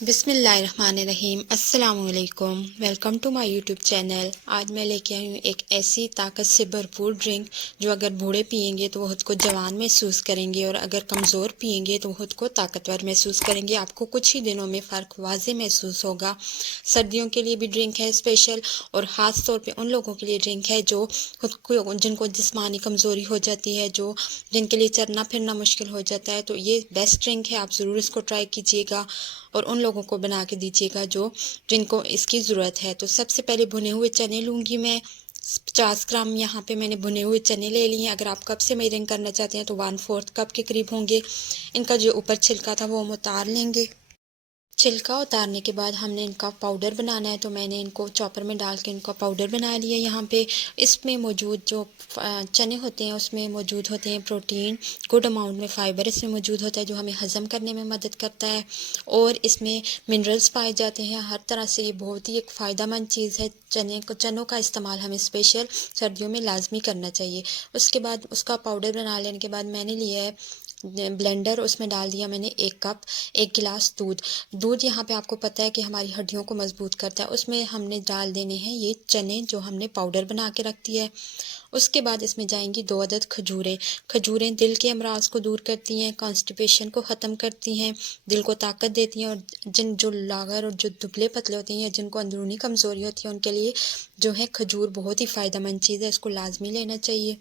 बिस्मिल्लाहिर्रहमानिर्रहीम अस्सलामुअलैकुम। Welcome to my YouTube channel. आज मैं लेके आई हूँ एक ऐसी ताकत से भरपूर ड्रिंक जो अगर बूढ़े पियेंगे तो वो खुद को जवान महसूस करेंगे और अगर कमज़ोर पियेंगे तो खुद को ताकतवर महसूस करेंगे। आपको कुछ ही दिनों में फ़र्क वाज़े महसूस होगा। सर्दियों के लिए भी ड्रिंक है स्पेशल, और ख़ास तौर पर उन लोगों के लिए ड्रिंक है जो खुद को जिनको जिस्मानी कमज़ोरी हो जाती है, जिनके लिए चलना फिरना मुश्किल हो जाता है। तो ये बेस्ट ड्रिंक है, आप ज़रूर इसको ट्राई कीजिएगा और उन लोगों को बना के दीजिएगा जिनको इसकी ज़रूरत है। तो सबसे पहले भुने हुए चने लूँगी मैं। 50 ग्राम यहाँ पे मैंने भुने हुए चने ले लिए हैं। अगर आप कप से मेजरिंग करना चाहते हैं तो 1/4 कप के करीब होंगे। इनका जो ऊपर छिलका था वो हम उतार लेंगे। छिलका उतारने के बाद हमने इनका पाउडर बनाना है, तो मैंने इनको चॉपर में डाल के इनका पाउडर बना लिया। यहाँ पे इसमें मौजूद जो चने होते हैं उसमें मौजूद होते हैं प्रोटीन, गुड अमाउंट में फ़ाइबर इसमें मौजूद होता है जो हमें हज़म करने में मदद करता है, और इसमें मिनरल्स पाए जाते हैं हर तरह से। ये बहुत ही एक फ़ायदेमंद चीज़ है। चनों का इस्तेमाल हमें स्पेशल सर्दियों में लाजमी करना चाहिए। उसके बाद उसका पाउडर बना लेने के बाद मैंने लिया है ब्लेंडर, उसमें डाल दिया मैंने 1 कप 1 गिलास दूध यहाँ पे आपको पता है कि हमारी हड्डियों को मजबूत करता है। उसमें हमने डाल देने हैं ये चने जो हमने पाउडर बना के रख दिया है। उसके बाद इसमें जाएंगी 2 अदद खजूरें दिल के अमराज को दूर करती हैं, कॉन्स्टिपेशन को ख़त्म करती हैं, दिल को ताकत देती हैं, और जो लागर और जो दुबले पतले होते हैं या जिनको अंदरूनी कमज़ोरी होती है उनके लिए जो है खजूर बहुत ही फ़ायदेमंद चीज़ है, इसको लाजमी लेना चाहिए।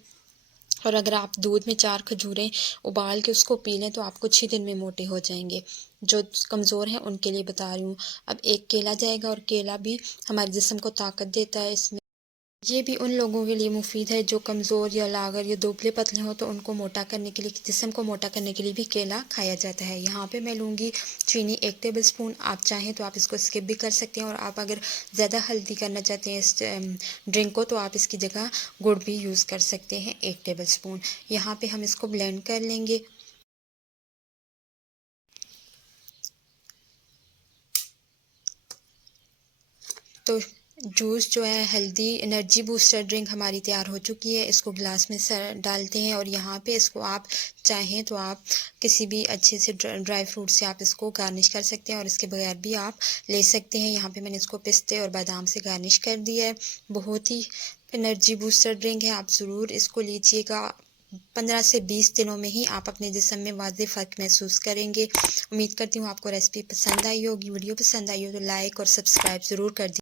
और अगर आप दूध में 4 खजूरें उबाल के उसको पी लें तो आप कुछ ही दिन में मोटे हो जाएंगे। जो कमज़ोर हैं उनके लिए बता रही हूँ। अब एक केला जाएगा, और केला भी हमारे जिस्म को ताकत देता है। इसमें ये भी उन लोगों के लिए मुफीद है जो कमज़ोर या लागर या दुबले पतले हो, तो उनको मोटा करने के लिए, जिस्म को मोटा करने के लिए भी केला खाया जाता है। यहाँ पे मैं लूँगी चीनी 1 टेबलस्पून। आप चाहें तो आप इसको स्किप भी कर सकते हैं, और आप अगर ज़्यादा हेल्दी करना चाहते हैं इस ड्रिंक को तो आप इसकी जगह गुड़ भी यूज़ कर सकते हैं 1 टेबलस्पून। यहाँ पे हम इसको ब्लेंड कर लेंगे। तो जूस जो है हेल्दी एनर्जी बूस्टर ड्रिंक हमारी तैयार हो चुकी है। इसको गिलास में डालते हैं, और यहाँ पे इसको आप चाहें तो आप किसी भी अच्छे से ड्राई फ्रूट से आप इसको गार्निश कर सकते हैं, और इसके बगैर भी आप ले सकते हैं। यहाँ पे मैंने इसको पिस्ते और बादाम से गार्निश कर दिया है। बहुत ही एनर्जी बूस्टर ड्रिंक है, आप ज़रूर इसको लीजिएगा। 15 से 20 दिनों में ही आप अपने जिस्म में वाज़े फ़र्क महसूस करेंगे। उम्मीद करती हूँ आपको रेसिपी पसंद आई होगी। वीडियो पसंद आई हो तो लाइक और सब्सक्राइब ज़रूर कर दीजिए।